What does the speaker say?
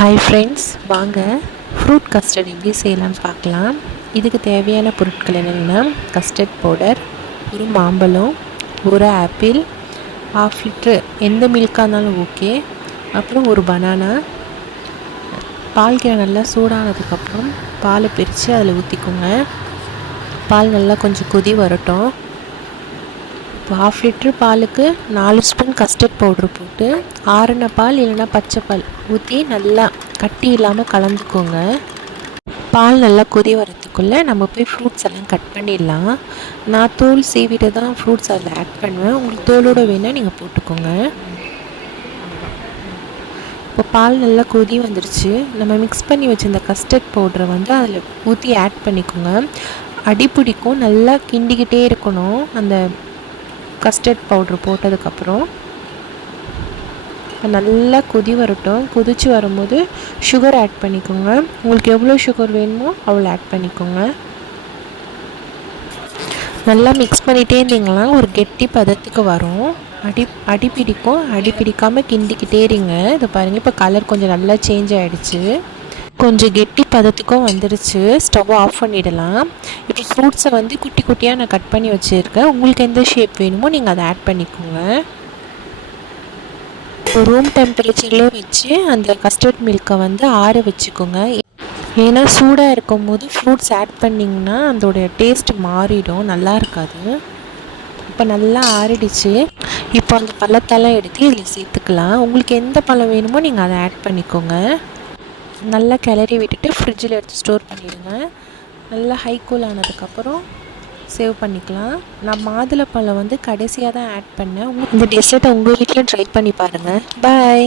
Hi friends, வாங்க fruit custard எப்படி செய்யலாம்னு பார்க்கலாம். இதுக்கு தேவையான பொருட்கள் என்னென்னா, கஸ்டர்ட் பவுடர், ஒரு மாம்பழம், ஒரு ஆப்பிள், 1/2 லிட்ரு எந்த மில்காக இருந்தாலும் ஓகே, அப்புறம் ஒரு பனானா. பால் கீரை நல்லா சூடானதுக்கப்புறம் பாலை பிரித்து அதில் ஊற்றிக்கோங்க. பால் நல்லா கொஞ்சம் கொதி வரட்டும். இப்போ 1/2 லிட்ரு பாலுக்கு 4 ஸ்பூன் கஸ்டர்ட் பவுட்ரு போட்டு ஆறின பால் இல்லைன்னா பச்சை பால் ஊற்றி நல்லா கட்டி இல்லாமல் கலந்துக்கோங்க. பால் நல்லா கொதி வரத்துக்குள்ளே நம்ம போய் ஃப்ரூட்ஸ் எல்லாம் கட் பண்ணிடலாம். நான் தோல் சீவிட்டு தான் ஃப்ரூட்ஸ் அதில் ஆட் பண்ணுவேன். உங்களுக்கு தோலோடு வேணால் நீங்கள் போட்டுக்கோங்க. இப்போ பால் நல்லா கொதி வந்துடுச்சு. நம்ம மிக்ஸ் பண்ணி வச்சுருந்த கஸ்டர்ட் பவுட்ரை அதில் ஊற்றி ஆட் பண்ணிக்கோங்க. அடிப்பிடிக்கும், நல்லா கிண்டிக்கிட்டே இருக்கணும். அந்த கஸ்டர்ட் பவுட்ரு போட்டதுக்கப்புறம் நல்லா கொதி வரட்டும். கொதித்து வரும்போது சுகர் ஆட் பண்ணிக்கோங்க. உங்களுக்கு எவ்வளோ சுகர் வேணுமோ அவ்வளோ ஆட் பண்ணிக்கோங்க. நல்லா மிக்ஸ் பண்ணிகிட்டே இருந்தீங்கன்னா ஒரு கெட்டி பதத்துக்கு வரும். அடிப்பிடிக்கும். அடிப்பிடிக்காமல் கிண்டிக்கிட்டே இருங்க. இதை பாருங்கள், இப்போ கலர் கொஞ்சம் நல்லா சேஞ்ச் ஆகிடுச்சு. கொஞ்சம் கெட்டி பதத்துக்கும் வந்துடுச்சு. ஸ்டவ் ஆஃப் பண்ணிடலாம். இப்போ ஃப்ரூட்ஸை குட்டி குட்டியாக நான் கட் பண்ணி வச்சுருக்கேன். உங்களுக்கு எந்த ஷேப் வேணுமோ நீங்கள் அதை ஆட் பண்ணிக்கோங்க. இப்போ ரூம் டெம்பரேச்சர்லேயே வச்சு அந்த கஸ்டர்ட் மில்கை ஆற வச்சுக்கோங்க. ஏன்னா சூடாக இருக்கும் போது ஃப்ரூட்ஸ் ஆட் பண்ணிங்கன்னா அதோடைய டேஸ்ட் மாறிடும், நல்லா இருக்காது. இப்போ நல்லா ஆறிடுச்சு. இப்போ அந்த பழத்தெல்லாம் எடுத்து இதில் சேர்த்துக்கலாம். உங்களுக்கு எந்த பழம் வேணுமோ நீங்கள் அதை ஆட் பண்ணிக்கோங்க. நல்லா கிளறி விட்டுட்டு ஃப்ரிட்ஜில் எடுத்து ஸ்டோர் பண்ணிடுங்க. நல்லா ஹை கூல் ஆனதுக்கப்புறம் சேவ் பண்ணிக்கலாம். நான் மாதுளப்பழம் கடைசியாக தான் ஆட் பண்ணேன். இந்த டெசர்ட்டை உங்கள் வீட்டில் ட்ரை பண்ணி பாருங்கள். பாய்.